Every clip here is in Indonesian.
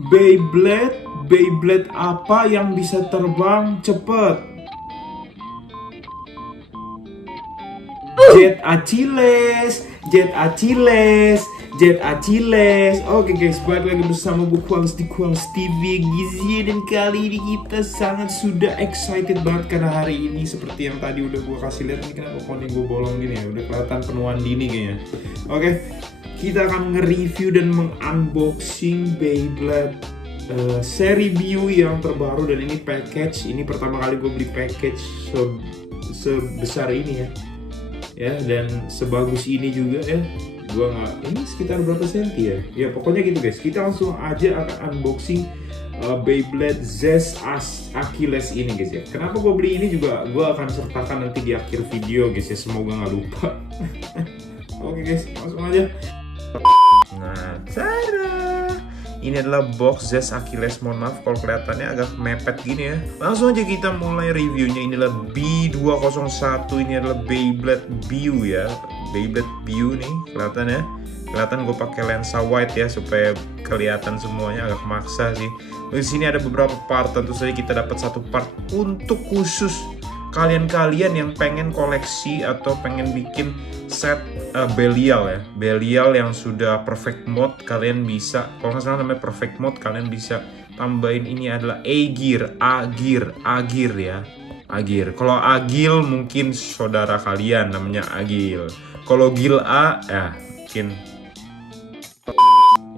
Beyblade apa yang bisa terbang cepet? Jet Achilles, Jet Achilles, Jet Achilles. Oke guys, balik lagi bersama gue Kuangs di Kuangs TV Gizi. Dan kali ini kita sudah excited banget karena hari ini seperti yang tadi udah gue kasih lihat, ini kenapa konten gue bolong gini ya, udah kelihatan penuaan dini kayaknya. Oke, kita akan nge-review dan meng-unboxing Beyblade seri Biu yang terbaru. Dan ini package, ini pertama kali gue beli package sebesar ini ya, dan sebagus ini juga ya. Gua nggak, ini sekitar berapa senti ya pokoknya gitu guys. Kita langsung aja akan unboxing Beyblade Zest Achilles ini guys ya. Kenapa gue beli ini juga gue akan sertakan nanti di akhir video guys ya, semoga nggak lupa. Oke guys, langsung aja. Nah, ini adalah box Zest Achilles. Mohon maaf kalau kelihatannya agak mepet gini ya. Langsung aja kita mulai reviewnya. Ini adalah B201. Ini adalah Beyblade Biu ya. Beyblade Biu nih, kelihatan ya. Kelihatan gue pakai lensa wide ya supaya kelihatan semuanya, agak maksa sih. Di sini ada beberapa part. Tentu saja kita dapat satu part untuk khusus kalian-kalian yang pengen koleksi atau pengen bikin set Belial ya. Belial yang sudah perfect mode, kalian bisa, kalau nggak salah namanya perfect mode, kalian bisa tambahin ini adalah A-gear ya. A-gear. Kalau Agil mungkin saudara kalian namanya Agil. Kalau Gil A ya mungkin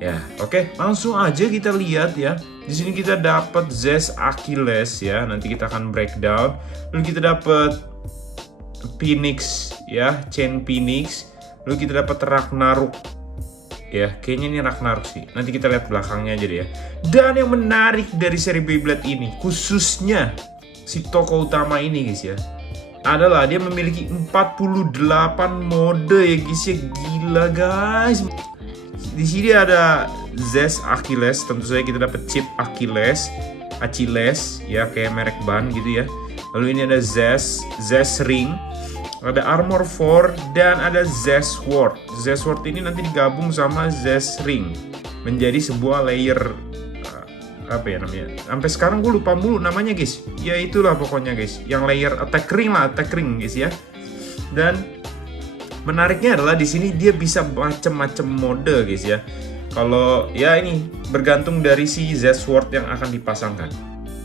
ya. Oke, langsung aja kita lihat ya. Di sini kita dapat Zest Achilles ya. Nanti kita akan breakdown. Lalu kita dapat Phoenix ya, Chain Phoenix. Lalu kita dapat Ragnarok ya. Kayaknya ini Ragnarok sih. Nanti kita lihat belakangnya aja deh ya. Dan yang menarik dari seri Beyblade ini, khususnya si tokoh utama ini guys ya, adalah dia memiliki 48 mode ya guys ya. Gila guys. Di sini ada Zest Achilles, tentu saja kita dapat chip Achilles ya, kayak merek ban gitu ya. Lalu ini ada Zest Ring, ada Armor 4, dan ada Zest Sword. Zest Sword ini nanti digabung sama Zest Ring menjadi sebuah layer apa ya namanya. Sampai sekarang gue lupa mulu namanya guys. Ya itulah pokoknya guys, yang layer attack ring guys ya. Dan menariknya adalah di sini dia bisa macam-macam mode guys ya. Kalau ya ini bergantung dari si Zest Sword yang akan dipasangkan.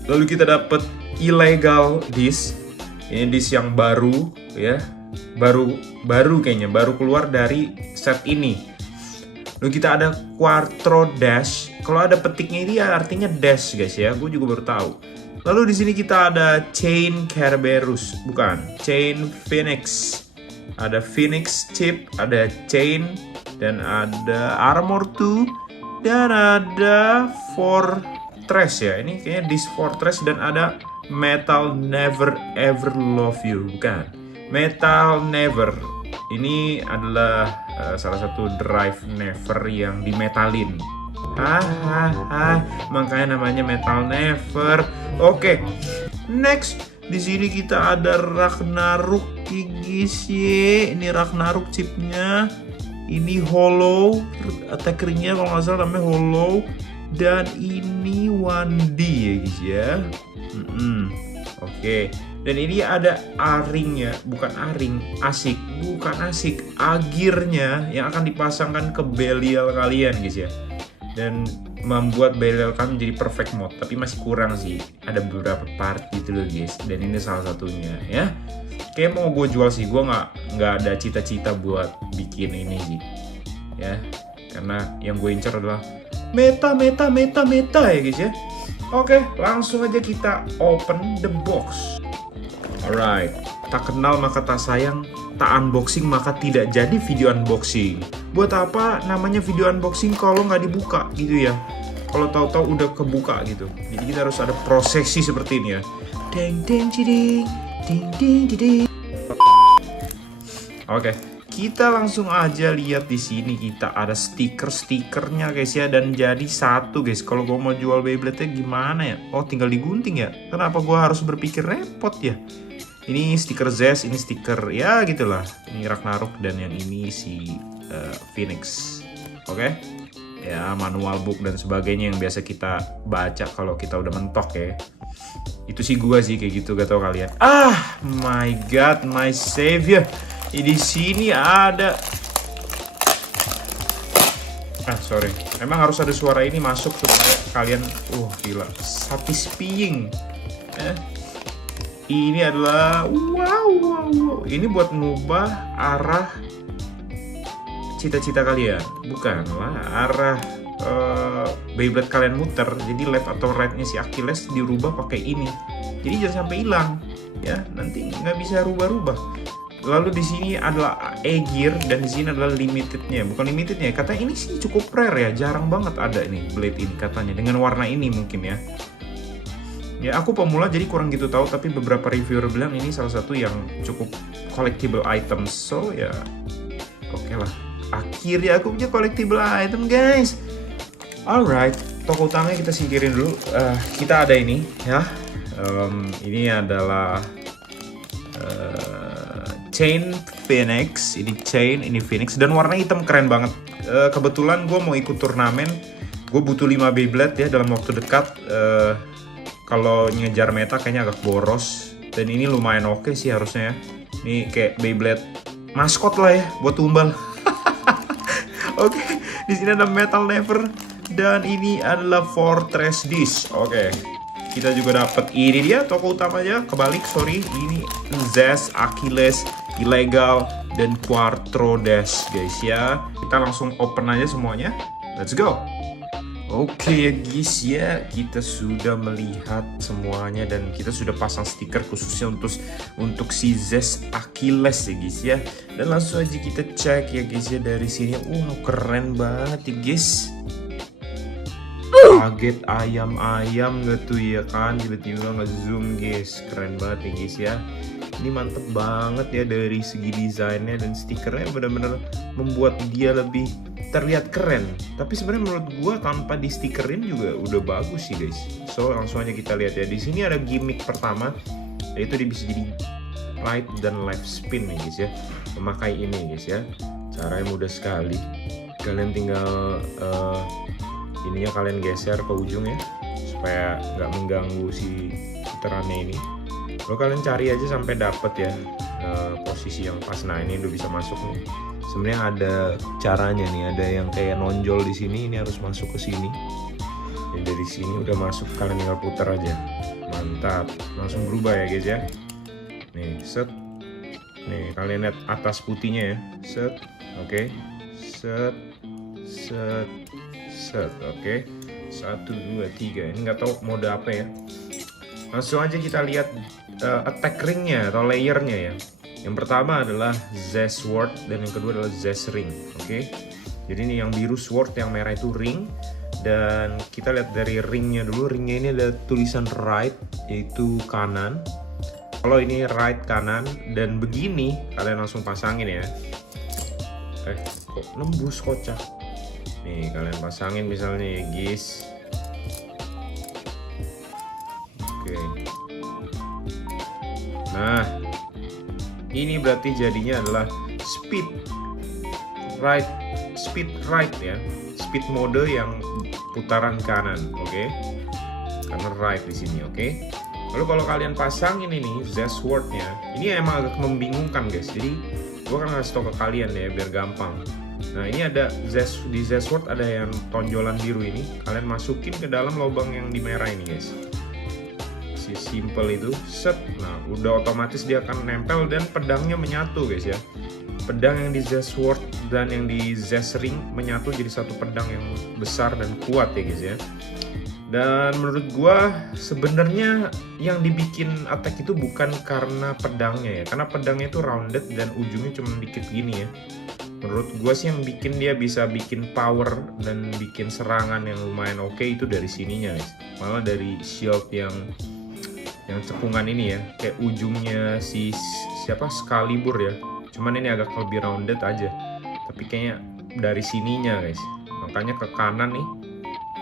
Lalu kita dapat illegal disc. Ini disc yang baru ya. Baru kayaknya baru keluar dari set ini. Lalu kita ada Quattro Dash. Kalau ada petiknya ini ya artinya dash guys ya. Gue juga baru tahu. Lalu di sini kita ada Chain Kerberos, bukan, Chain Phoenix. Ada Phoenix chip, ada Chain, dan ada Armor 2, dan ada Fortress ya. Ini kayaknya this Fortress, dan ada Metal Never Ever Love You, bukan, Metal Never. Ini adalah salah satu drive never yang dimetalin. Makanya namanya Metal Never. Oke. Next, di sini kita ada Ragnarok guys ya. Ini Ragnarok chipnya. Ini hollow, attack ringnya kalau nggak salah namanya hollow. Dan ini 1D ya guys ya. Oke. Dan ini ada A-ringnya, bukan A-ring, bukan asik, A-gearnya yang akan dipasangkan ke Belial kalian guys ya. Dan membuat Belial kan menjadi perfect mode, tapi masih kurang sih, ada beberapa part gitu loh guys. Dan ini salah satunya ya. Kayak mau gue jual sih, gue nggak ada cita-cita buat bikin ini sih ya, karena yang gue incar adalah meta ya guys ya. Oke, langsung aja kita open the box. Alright, tak kenal maka tak sayang, tak unboxing maka tidak jadi video unboxing. Buat apa namanya video unboxing kalau nggak dibuka gitu ya? Kalau tahu-tahu udah kebuka gitu. Jadi kita harus ada prosesi seperti ini ya. Ding ding ding ding ding ding. Oke, kita langsung aja lihat di sini kita ada stikernya guys ya, dan jadi satu guys. Kalau gue mau jual Beyblade-nya gimana ya? Oh, tinggal digunting ya. Kenapa gue harus berpikir repot ya? Ini stiker Zest, ini stiker ya gitulah. Ini Ragnarok dan yang ini si Phoenix. Oke. ya, manual book dan sebagainya yang biasa kita baca kalau kita udah mentok ya. Itu sih gua sih kayak gitu, gak tau kalian. My god, my savior. Di sini ada sorry. Emang harus ada suara ini masuk supaya kalian gila, satisfying. Ini adalah wow. Ini buat ngubah arah cita-cita kalian, bukanlah arah Beyblade kalian muter. Jadi left atau right-nya si Achilles dirubah pakai ini. Jadi jangan sampai hilang ya, nanti nggak bisa rubah-rubah. Lalu di sini adalah E-gear dan di sini adalah limitednya. Bukan limitednya, katanya ini sih cukup rare ya, jarang banget ada ini blade ini katanya dengan warna ini mungkin ya. Ya aku pemula jadi kurang gitu tahu, tapi beberapa reviewer bilang ini salah satu yang cukup collectible item. So ya oke lah. Akhirnya aku punya collectible item guys. Alright, toko utamanya kita singkirin dulu. Kita ada ini ya. Ini adalah Chain Phoenix. Ini Chain, ini Phoenix dan warna hitam keren banget. Kebetulan gue mau ikut turnamen. Gue butuh 5 Beyblade ya dalam waktu dekat. Kalau ngejar meta kayaknya agak boros. Dan ini lumayan oke sih harusnya ya. Ini kayak Beyblade maskot lah ya buat tumbal. Oke, di sini ada Metal Never dan ini adalah Fortress Dish. Oke. Kita juga dapat ini dia toko utamanya, kebalik sorry, ini Zest, Achilles, Ilegal dan Quattro Dash guys ya. Kita langsung open aja semuanya. Let's go. Oke ya guys ya, kita sudah melihat semuanya dan kita sudah pasang stiker khususnya untuk si Zest Achilles ya guys ya. Dan langsung aja kita cek ya guys ya dari sini. Wow, keren banget ya guys. Kaget ayam gitu ya kan, tiba-tiba nge-zoom guys, keren banget ya guys ya. Ini mantep banget ya dari segi desainnya dan stikernya benar-benar membuat dia lebih terlihat keren. Tapi sebenarnya menurut gua tanpa di stikerin juga udah bagus sih guys. So langsung aja kita lihat ya. Di sini ada gimmick pertama, yaitu dia bisa jadi right dan left spin nih guys ya. Memakai ini guys ya. Caranya mudah sekali. Kalian tinggal ininya kalian geser ke ujung ya, supaya nggak mengganggu si putarannya ini. Lalu kalian cari aja sampai dapet ya posisi yang pas. Nah ini udah bisa masuk nih. Sebenarnya ada caranya nih, ada yang kayak nonjol di sini, ini harus masuk ke sini. Ya, dari sini udah masuk, kalian tinggal putar aja. Mantap, langsung berubah ya guys ya. Nih set, nih kalian lihat atas putihnya ya, set, oke, set, set. Oke, 1, 2, 3. Ini nggak tahu mode apa ya. Langsung aja kita lihat attack ringnya atau layernya ya. Yang pertama adalah Zest Sword dan yang kedua adalah Zest Ring. Oke, jadi ini yang biru sword, yang merah itu ring. Dan kita lihat dari ringnya dulu. Ringnya ini ada tulisan right, yaitu kanan. Kalau ini right kanan dan begini, kalian langsung pasangin ya. Kok nembus kocak. Nih kalian pasangin misalnya ya guys. Oke. Nah ini berarti jadinya adalah speed right ya, speed mode yang putaran kanan. Oke, karena right di sini. Oke. Lalu kalau kalian pasangin ini Zest Sword-nya, ini emang agak membingungkan guys. Jadi gua akan ngasih tau ke kalian ya biar gampang. Nah ini ada di Zest Sword ada yang tonjolan biru ini, kalian masukin ke dalam lubang yang di merah ini guys. Si simple itu set. Nah udah otomatis dia akan nempel dan pedangnya menyatu guys ya. Pedang yang di Zest Sword dan yang di Zest Ring menyatu jadi satu pedang yang besar dan kuat ya guys ya. Dan menurut gua sebenarnya yang dibikin attack itu bukan karena pedangnya ya, karena pedangnya itu rounded dan ujungnya cuma dikit gini ya. Menurut gue sih yang bikin dia bisa bikin power dan bikin serangan yang lumayan oke itu dari sininya guys. Malah dari shield yang cekungan ini ya, kayak ujungnya siapa Excalibur ya. Cuman ini agak lebih rounded aja. Tapi kayaknya dari sininya guys. Makanya ke kanan nih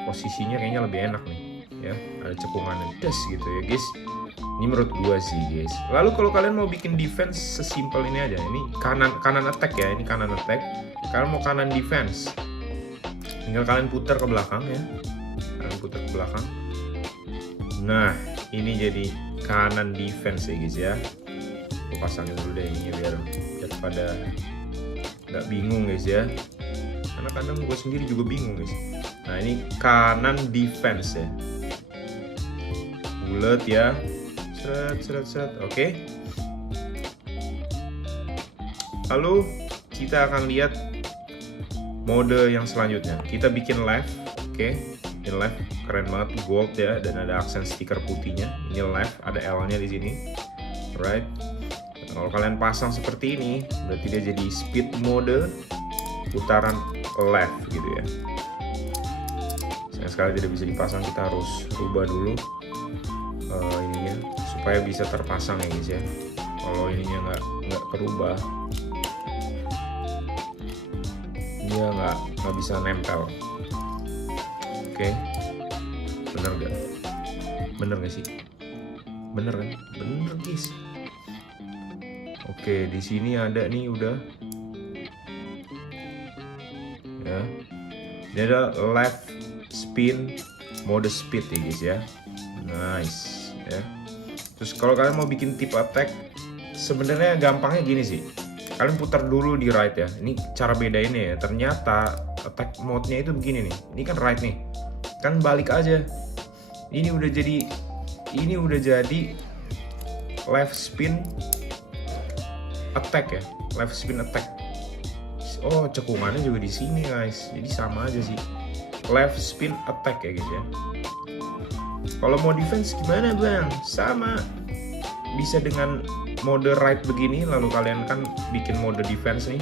posisinya kayaknya lebih enak nih ya. Ada cekungannya des gitu ya guys. Ini menurut gua sih guys. Lalu kalau kalian mau bikin defense sesimpel ini aja. Ini kanan attack ya. Ini kanan attack. Kalian mau kanan defense. tinggal kalian putar ke belakang ya, kalian putar ke belakang. Nah ini jadi kanan defense ya guys ya. Gue pasangin dulu deh ini biar pada nggak bingung guys ya, karena kadang gue sendiri juga bingung guys. Nah ini kanan defense ya, bulat ya, seret. Oke. Lalu kita akan lihat mode yang selanjutnya. Kita bikin left, oke. Ini left keren banget, gold ya, dan ada aksen stiker putihnya. Ini left, ada L-nya di sini, right. Kalau kalian pasang seperti ini, berarti dia jadi speed mode putaran left gitu ya. Sayang sekali tidak bisa dipasang, kita harus rubah dulu ininya supaya bisa terpasang ya guys ya. Kalau ininya nggak kerubah, dia nggak bisa nempel. Oke, bener gak sih? Bener kan? Bener guys. Oke, di sini ada nih udah ya. Ini ada left spin mode speed ya guys ya. Nice ya. Terus kalau kalian mau bikin tip attack, sebenarnya gampangnya gini sih. Kalian putar dulu di right ya. Ini cara bedainnya ya. Ternyata attack mode-nya itu begini nih. Ini kan right nih. Kan balik aja. Ini udah jadi left spin attack ya. Left spin attack. Oh, cekungannya juga di sini guys. Jadi sama aja sih. Left spin attack ya guys ya. Kalau mau defense gimana bang? Sama. Bisa dengan mode right begini, lalu kalian kan bikin mode defense nih.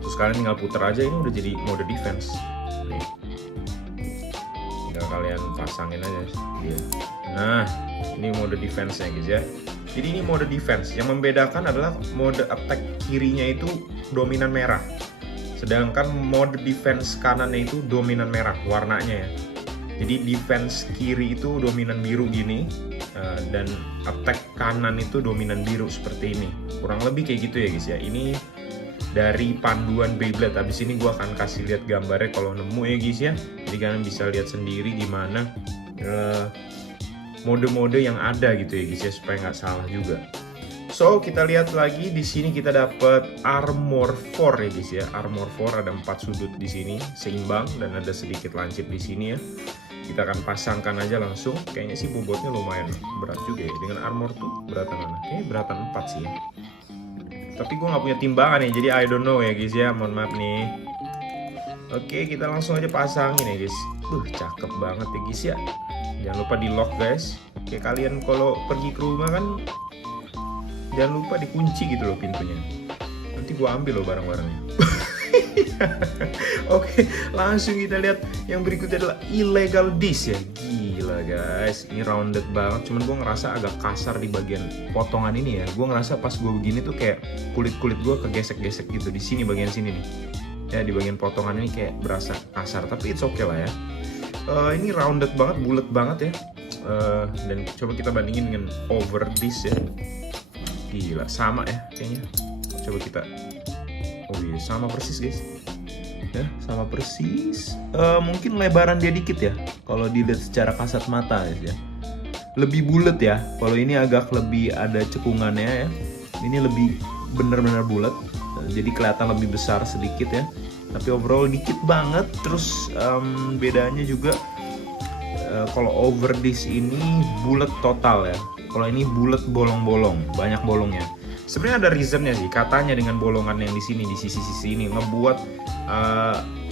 Terus kalian tinggal putar aja, ini udah jadi mode defense. Nih. Tinggal kalian pasangin aja dia. Nah, ini mode defense ya guys ya. Jadi ini mode defense. Yang membedakan adalah mode attack kirinya itu dominan merah. Sedangkan mode defense kanannya itu dominan merah warnanya ya. Jadi defense kiri itu dominan biru gini. Dan attack kanan itu dominan biru seperti ini. Kurang lebih kayak gitu ya guys ya. Ini dari panduan Beyblade. Habis ini gue akan kasih lihat gambarnya kalau nemu ya guys ya. Jadi kalian bisa lihat sendiri gimana mode-mode yang ada gitu ya guys ya, supaya nggak salah juga. So kita lihat lagi di sini kita dapat armor 4 ya guys ya. Armor 4 ada 4 sudut di sini seimbang dan ada sedikit lancip di sini ya. Kita akan pasangkan aja langsung. Kayaknya sih bobotnya lumayan berat juga ya. Dengan armor tuh beratan mana? Kayaknya beratan 4 sih ya. Tapi gue nggak punya timbangan ya, jadi I don't know ya guys ya. Mohon maaf nih. Oke, kita langsung aja pasangin ya guys. Cakep banget ya guys ya. Jangan lupa di lock guys. Oke, kalian kalau pergi ke rumah kan jangan lupa dikunci gitu loh pintunya. Nanti gue ambil loh barang-barangnya. Oke, langsung kita lihat yang berikutnya adalah illegal disc ya. Gila guys, ini rounded banget. Cuman gue ngerasa agak kasar di bagian potongan ini ya. Gue ngerasa pas gue begini tuh kayak kulit-kulit gue kegesek-gesek gitu di sini bagian sini nih. Ya di bagian potongan ini kayak berasa kasar, tapi it's okay lah ya. Ini rounded banget, bulat banget ya. Dan coba kita bandingin dengan over disc ya. Gila, sama ya kayaknya. Coba kita. Oh iya, sama persis guys. Ya, sama persis. Mungkin lebaran dia dikit ya. Kalau dilihat secara kasat mata ya. Lebih bulat ya. Kalau ini agak lebih ada cekungannya ya. Ini lebih benar-benar bulat. Jadi kelihatan lebih besar sedikit ya. Tapi overall dikit banget. Terus bedanya juga kalau over disc ini bulat total ya. Kalau ini bulat bolong-bolong, banyak bolongnya. Sebenarnya ada reasonnya sih, katanya dengan bolongan yang di sini, di sisi-sisi ini ngebuat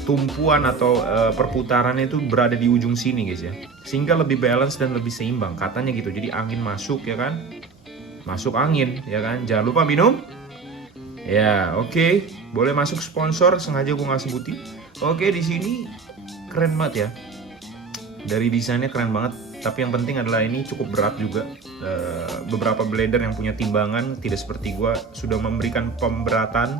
tumpuan atau perputarannya itu berada di ujung sini guys ya, sehingga lebih balance dan lebih seimbang katanya gitu. Jadi angin masuk ya kan, masuk angin ya kan. Jangan lupa minum. Ya oke. Boleh masuk sponsor, sengaja gue nggak sebutin. Oke, di sini keren banget ya. Dari desainnya keren banget. Tapi yang penting adalah ini cukup berat juga. Beberapa blader yang punya timbangan tidak seperti gua sudah memberikan pemberatan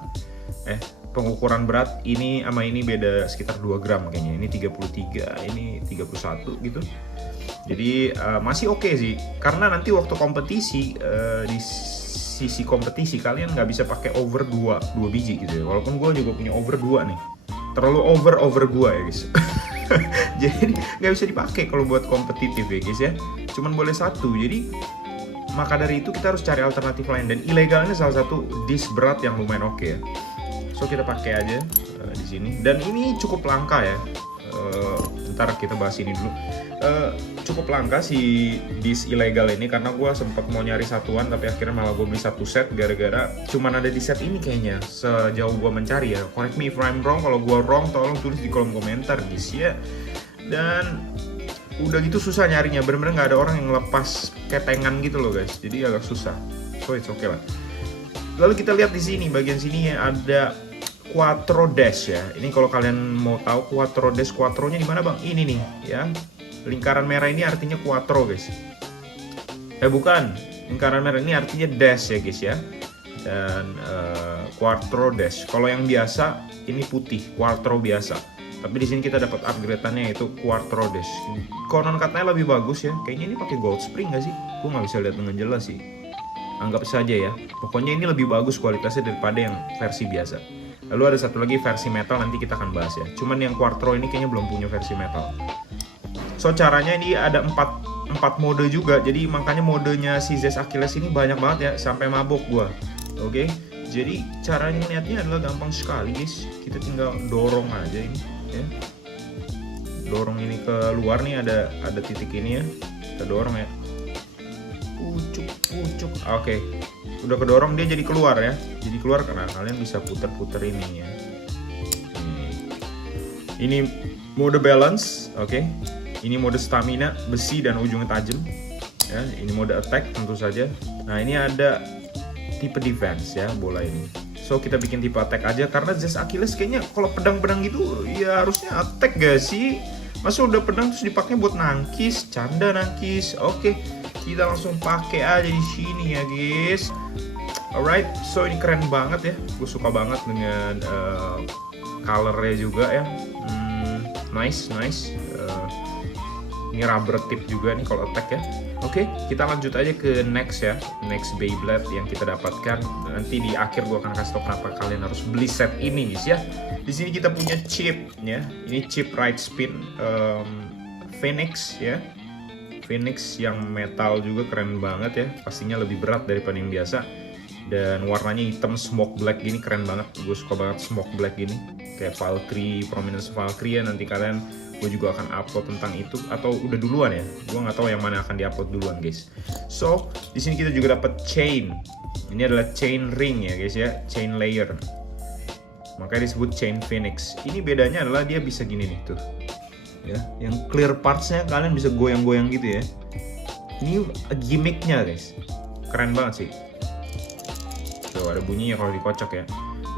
pengukuran berat. Ini sama ini beda sekitar 2 gram kayaknya. Ini 33, ini 31 gitu. Jadi masih oke sih. Karena nanti waktu kompetisi di sisi kompetisi kalian nggak bisa pakai over 2 biji gitu ya. Walaupun gua juga punya over 2 nih. terlalu over gua ya guys. Jadi nggak bisa dipakai kalau buat kompetitif ya guys ya. Cuman boleh satu. Jadi maka dari itu kita harus cari alternatif lain, dan ilegal ini salah satu disk berat yang lumayan oke ya. So kita pakai aja di sini, dan ini cukup langka ya. Ntar kita bahas ini dulu. Cukup langka si disk ilegal ini, karena gue sempat mau nyari satuan tapi akhirnya malah gue beli satu set gara-gara cuman ada di set ini kayaknya sejauh gue mencari ya. Correct me if I'm wrong, kalau gue wrong tolong tulis di kolom komentar guys ya. Dan udah gitu susah nyarinya, bener-bener nggak ada orang yang lepas ketengan gitu loh guys, jadi agak susah. So it's okay lah. Lalu kita lihat di sini bagian sini ya, ada Quattro Dash ya. Ini kalau kalian mau tahu Quattro Dash, Quattronya di mana bang? Ini nih ya, lingkaran merah ini artinya Quattro guys. Bukan, lingkaran merah ini artinya Dash ya guys ya. Dan Quattro Dash. Kalau yang biasa ini putih, Quattro biasa. Tapi di sini kita dapat upgrade-annya yaitu Quattro Dash. Konon katanya lebih bagus ya. Kayaknya ini pakai gold spring nggak sih? Gue nggak bisa lihat dengan jelas sih. Anggap saja ya. Pokoknya ini lebih bagus kualitasnya daripada yang versi biasa. Lalu ada satu lagi versi metal, nanti kita akan bahas ya. Cuman yang Quattro ini kayaknya belum punya versi metal. So caranya ini ada 4 mode juga. Jadi makanya modenya si Zest Achilles ini banyak banget ya, sampai mabok gua. Oke. Jadi caranya ngeliatnya adalah gampang sekali guys. Kita tinggal dorong aja ini ya. Dorong ini ke luar nih, ada titik ini ya. Kita dorong ya. Pucuk. Oke. Udah kedorong, dia jadi keluar ya. Jadi keluar karena kalian bisa puter-puter ini ya. Ini mode balance, oke. Ini mode stamina, besi dan ujungnya tajam. Ya, ini mode attack tentu saja. Nah, ini ada tipe defense ya bola ini. So kita bikin tipe attack aja, karena Zest Achilles kayaknya kalau pedang-pedang gitu ya harusnya attack gak sih? Masa udah pedang terus dipakai buat nangkis, canda nangkis. Oke, kita langsung pakai aja di sini ya guys. Alright, so ini keren banget ya. Gue suka banget dengan colornya juga ya. Nice. Ini rubber tip juga nih kalau attack ya. Oke, kita lanjut aja ke next ya. Next Beyblade yang kita dapatkan. Nanti di akhir gue akan kasih tau kenapa kalian harus beli set ini guys ya. Di sini kita punya chip ya. Ini chip right spin Phoenix ya. Phoenix yang metal juga keren banget ya. Pastinya lebih berat daripada yang biasa. Dan warnanya hitam smoke black gini, keren banget. Gue suka banget smoke black gini. Kayak Valkyrie, Prominence Valkyrie ya. Nanti kalian, gue juga akan upload tentang itu, atau udah duluan ya, gue nggak tahu yang mana akan diupload duluan guys. So di sini kita juga dapat chain. Ini adalah chain ring ya guys ya, chain layer, makanya disebut chain Phoenix. Ini bedanya adalah dia bisa gini nih tuh ya, yang clear partsnya kalian bisa goyang-goyang gitu ya. Ini gimmicknya guys, keren banget sih. Tuh ada bunyinya kalau dikocok ya.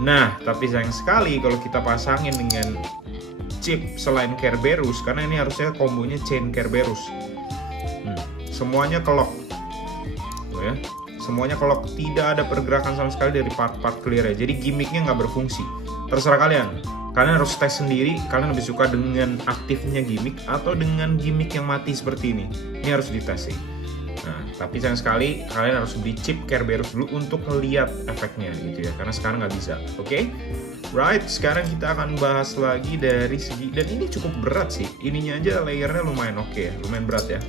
Nah tapi sayang sekali kalau kita pasangin dengan chip selain Kerberos, karena ini harusnya kombonya chain Kerberos. Semuanya kelok ya, semuanya kelok, tidak ada pergerakan sama sekali dari part-part clear ya. Jadi gimmicknya nggak berfungsi. Terserah kalian harus tes sendiri. Kalian lebih suka dengan aktifnya gimmick atau dengan gimmick yang mati seperti ini. Ini harus dites sih. Nah, tapi sayang sekali kalian harus beli chip Kerberos dulu untuk melihat efeknya gitu ya, karena sekarang nggak bisa. Oke? Right, sekarang kita akan bahas lagi dari segi, dan ini cukup berat sih. Ininya aja layernya lumayan oke ya, lumayan berat ya.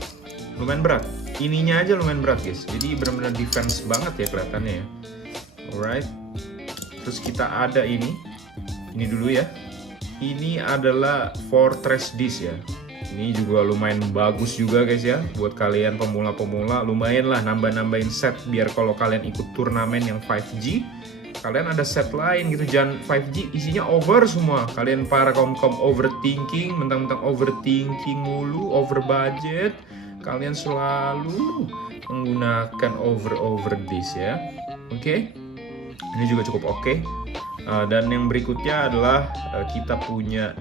Lumayan berat. Ininya aja lumayan berat guys. Jadi benar-benar defense banget ya kelihatannya ya. Alright. Terus kita ada ini dulu ya. Ini adalah Fortress Disc ya. Ini juga lumayan bagus juga guys ya. Buat kalian pemula-pemula lumayan lah nambah-nambahin set biar kalau kalian ikut turnamen yang 5G, kalian ada set lain gitu. Jangan 5G isinya over semua. Kalian para kaum overthinking, mentang-mentang overthinking mulu, over budget, kalian selalu menggunakan over this ya. Oke. Ini juga cukup oke. Dan yang berikutnya adalah kita punya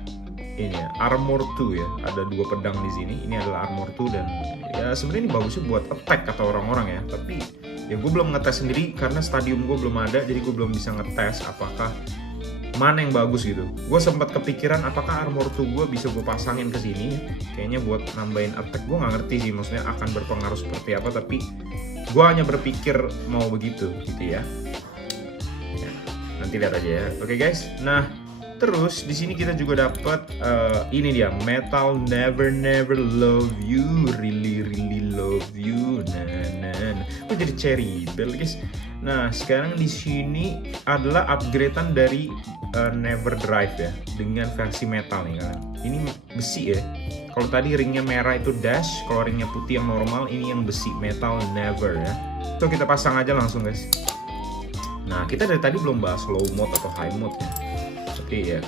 ini ya, Armor 2 ya. Ada 2 pedang di sini. Ini adalah Armor 2 dan ya sebenarnya ini bagusnya buat attack kata orang-orang ya. Tapi ya gue belum ngetes sendiri karena stadium gue belum ada, jadi gue belum bisa ngetes apakah mana yang bagus gitu. Gue sempat kepikiran apakah Armor 2 gue bisa gue pasangin ke sini. Kayaknya buat nambahin attack, gue nggak ngerti sih maksudnya akan berpengaruh seperti apa, tapi gue hanya berpikir mau begitu gitu ya. Nanti lihat aja ya. Oke guys. Nah, Terus di sini kita juga dapat ini dia, Metal Never Never Love You, Really Really Love You. Nah. Oh, jadi cherry bell guys. Nah, sekarang di sini adalah upgradean dari Never Drive ya, dengan versi metal nih kalian. Ini besi ya. Kalau tadi ringnya merah itu dash, kalau ringnya putih yang normal, ini yang besi Metal Never ya. So kita pasang aja langsung guys. Nah, kita dari tadi belum bahas low mode atau high mode ya. Oke ya,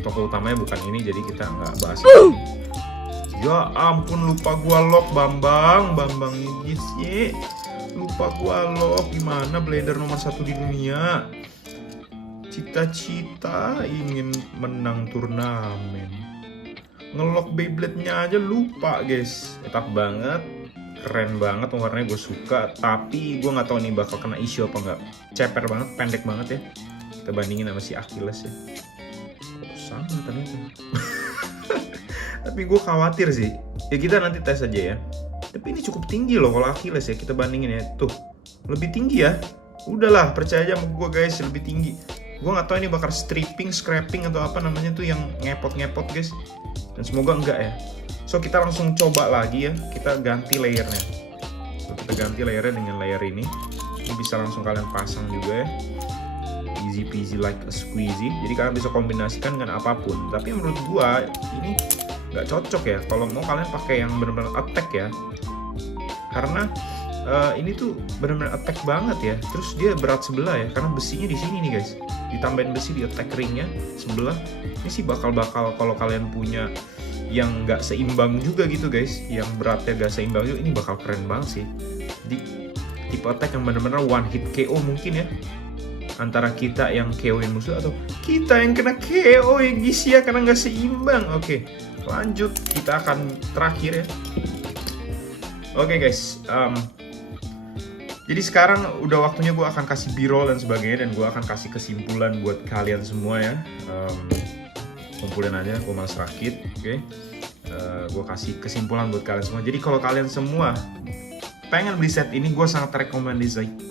toko utamanya bukan ini, jadi kita nggak bahas ini. Ya ampun, lupa gua lock Bambang ini sih. Lupa gua lock. Gimana blader nomor 1 di dunia? Cita-cita ingin menang turnamen. Ngelock Beyblade-nya aja lupa guys. Tetap banget. Keren banget, warnanya gue suka. Tapi gue nggak tahu ini bakal kena isu apa nggak. Ceper banget, pendek banget ya. Kita bandingin sama si Achilles ya. Oh, sama ternyata. Tapi gue khawatir sih. Ya kita nanti tes aja ya. Tapi ini cukup tinggi loh kalau Achilles ya. Kita bandingin ya. Tuh, lebih tinggi ya. Udahlah, percaya aja sama gue guys, lebih tinggi. Gue nggak tahu ini bakal stripping, scraping atau apa namanya tuh yang ngepot-ngepot guys. Dan semoga enggak ya. So kita langsung coba lagi ya, kita ganti layernya. So, kita ganti layernya dengan layer ini. Ini bisa langsung kalian pasang juga ya. Easy peasy like a squeezy. Jadi kalian bisa kombinasikan dengan apapun. Tapi menurut gua ini nggak cocok ya. Kalau mau kalian pakai yang benar-benar attack ya. Karena ini tuh benar-benar attack banget ya. Terus dia berat sebelah ya, karena besinya di sini nih guys. Ditambahin besi di attack ringnya sebelah. Ini sih bakal kalau kalian punya yang nggak seimbang juga gitu guys, yang beratnya nggak seimbang juga, ini bakal keren banget sih. Di tipe attack yang benar-benar one hit KO mungkin ya, antara kita yang KO-in musuh atau kita yang kena KO ya guys ya, karena nggak seimbang. Oke, lanjut, kita akan terakhir ya. Oke guys, jadi sekarang udah waktunya gue akan kasih b-roll dan sebagainya, dan gue akan kasih kesimpulan buat kalian semua ya. Kumpulin aja, gue malas rakit. Oke. Gue kasih kesimpulan buat kalian semua. Jadi kalau kalian semua pengen beli set ini, gue sangat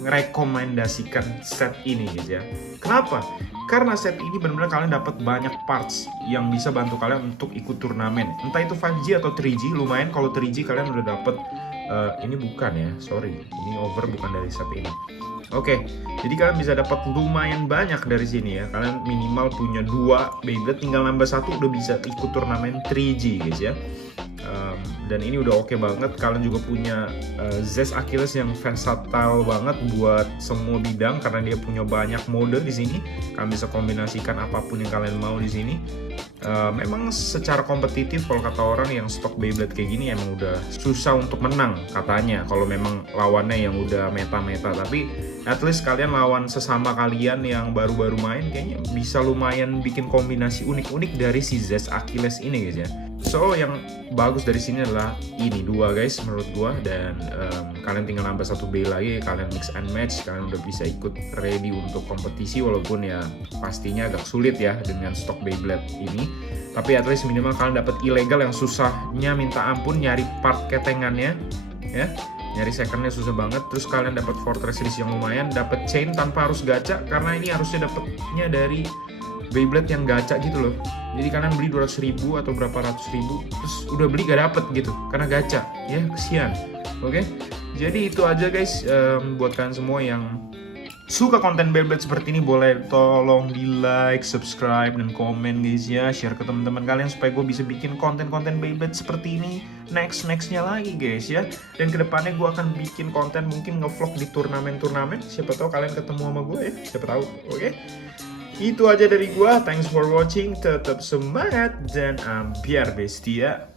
rekomendasikan set ini gitu ya. Kenapa? Karena set ini benar-benar kalian dapat banyak parts yang bisa bantu kalian untuk ikut turnamen. Entah itu 5G atau 3G, lumayan kalau 3G kalian udah dapet. Ini bukan ya, sorry. Ini over bukan dari set ini. Oke, jadi kalian bisa dapat lumayan banyak dari sini ya. Kalian minimal punya 2 Beyblade, tinggal nambah 1 udah bisa ikut turnamen 3G guys ya. Dan ini udah oke banget. Kalian juga punya Zest Achilles yang versatile banget buat semua bidang karena dia punya banyak mode di sini. Kalian bisa kombinasikan apapun yang kalian mau di sini. Memang secara kompetitif kalau kata orang yang stok Beyblade kayak gini emang udah susah untuk menang katanya kalau memang lawannya yang udah meta-meta, tapi at least kalian lawan sesama kalian yang baru-baru main kayaknya bisa lumayan bikin kombinasi unik-unik dari si Zest Achilles ini guys ya. So yang bagus dari sini adalah ini 2 guys menurut gua, dan kalian tinggal nambah 1 B lagi, kalian mix and match, kalian udah bisa ikut ready untuk kompetisi, walaupun ya pastinya agak sulit ya dengan stok Beyblade ini. Tapi at least minimal kalian dapat ilegal yang susahnya minta ampun, nyari part ketengannya ya. Nyari secondnya susah banget. Terus kalian dapat Fortress List yang lumayan, dapat chain tanpa harus gacha, karena ini harusnya dapatnya dari Beyblade yang gacha gitu loh. Jadi kalian beli 200.000 atau berapa ratus ribu, terus udah beli gak dapet gitu karena gacha ya, kesian. Oke, jadi itu aja guys. Buat kalian semua yang suka konten Beyblade seperti ini, boleh tolong di like, subscribe, dan komen guys ya. Share ke teman-teman kalian supaya gue bisa bikin konten-konten Beyblade seperti ini nextnya lagi guys ya. Dan kedepannya gue akan bikin konten mungkin ngevlog di turnamen-turnamen. Siapa tahu kalian ketemu sama gue ya, siapa tahu. Oke. Itu aja dari gue. Thanks for watching. Tetap semangat dan biar bestia.